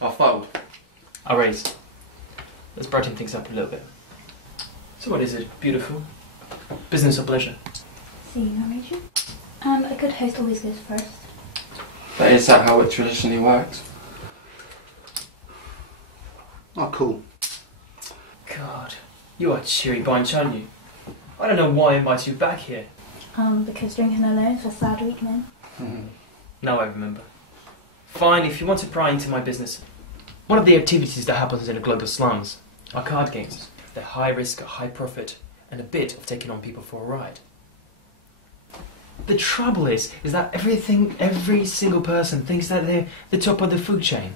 I failed. I raised. Let's brighten things up a little bit. So what is it? Beautiful? Business or pleasure? Seeing narration. A good host always goes first. But is that how it traditionally works? Oh, cool. God, you are a cheery bunch, aren't you? I don't know why I invited you back here. Because drinking alone is a sad weak men. Now I remember. Fine, if you want to pry into my business. One of the activities that happens in the global slums are card games. They're high risk, high profit, and a bit of taking on people for a ride. The trouble is that every single person thinks that they're the top of the food chain.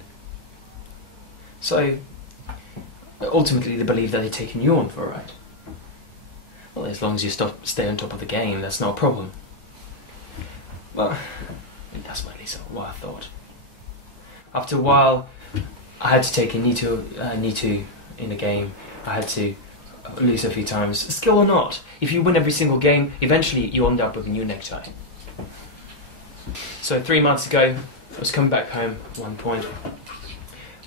So, ultimately they believe that they're taking you on for a ride. Well, as long as you stay on top of the game, that's not a problem. Well, that's at least what I thought. After a while, I had to take a Nitu in the game. I had to lose a few times. Skill or not, if you win every single game, eventually you end up with a new necktie. So 3 months ago, I was coming back home at one point,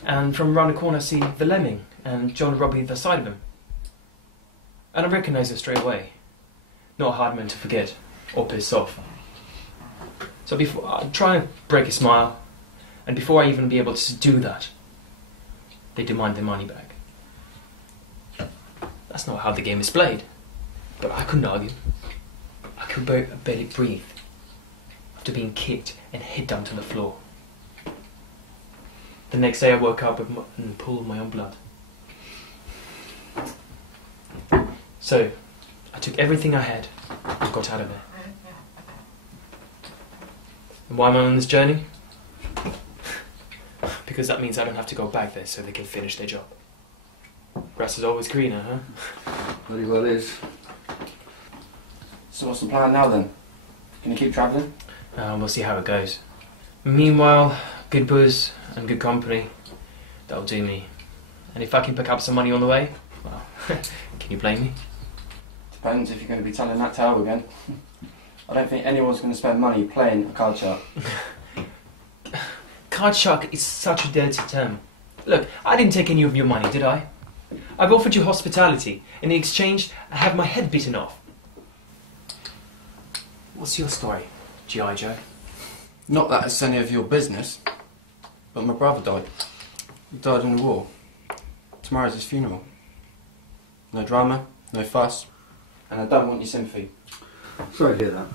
and from around the corner I see the Lemming and John Robbie either side of him. And I recognise her straight away. Not a hard man to forget or piss off. So before I try and break a smile, and before I even be able to do that, they demand their money back. That's not how the game is played. But I couldn't argue. I could barely breathe after being kicked and hit down to the floor. The next day I woke up in a pool of my own blood. So, I took everything I had and got out of there. And why am I on this journey? Because that means I don't have to go back there so they can finish their job. Grass is always greener, huh? Bloody well is. So what's the plan now then? Can you keep travelling? We'll see how it goes. Meanwhile, good booze and good company, that'll do me. And if I can pick up some money on the way, well, can you blame me? Depends if you're going to be telling that tale again. I don't think anyone's going to spend money playing a card shark. Card shark is such a dirty term. Look, I didn't take any of your money, did I? I've offered you hospitality. In exchange, I have my head bitten off. What's your story, G.I. Joe? Not that it's any of your business, but my brother died. He died in the war. Tomorrow's his funeral. No drama, no fuss, and I don't want your sympathy. Sorry to hear that.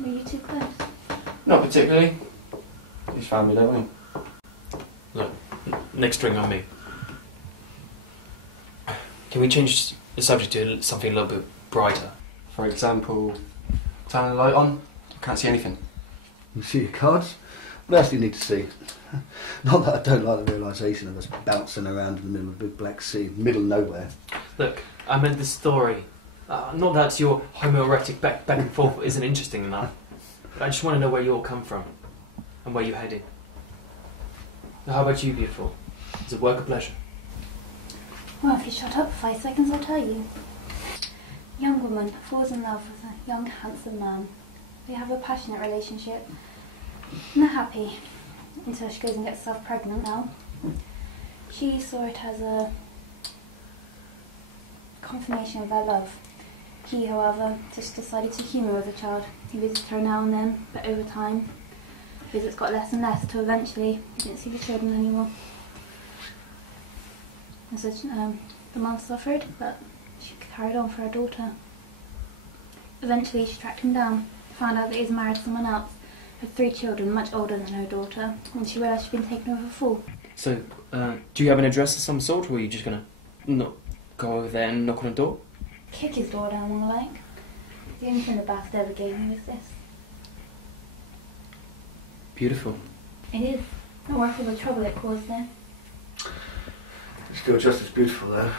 Were you too close? Not particularly. His family don't win. Look, next drink on me. Can we change the subject to something a little bit brighter? For example, turn the light on, I can't see anything. You see your cards? What else do you need to see? Not that I don't like the realisation of us bouncing around in the middle of a big black sea, middle of nowhere. Look, I meant the story. Not that your homoerotic back and forth isn't interesting enough. But I just want to know where you all come from and where you're heading. Now, how about you, beautiful? Is it work or pleasure? Well, if you shut up for 5 seconds, I'll tell you. Young woman falls in love with a young, handsome man. They have a passionate relationship. And they're happy. Until she goes and gets herself pregnant now. She saw it as a confirmation of their love. He, however, just decided to humour with the child. He visited her now and then, but over time, visits got less and less, till eventually he didn't see the children anymore. And so the mum suffered, but she carried on for her daughter. Eventually she tracked him down, found out that he was married to someone else, had 3 children, much older than her daughter, and she realised she'd been taken over a fool. So, do you have an address of some sort, or are you just going to go over there and knock on the door? Kick his door down and the like. The only thing the bastard ever gave me was this. Beautiful. It is. Not worth all the trouble it caused there. It's still just as beautiful though.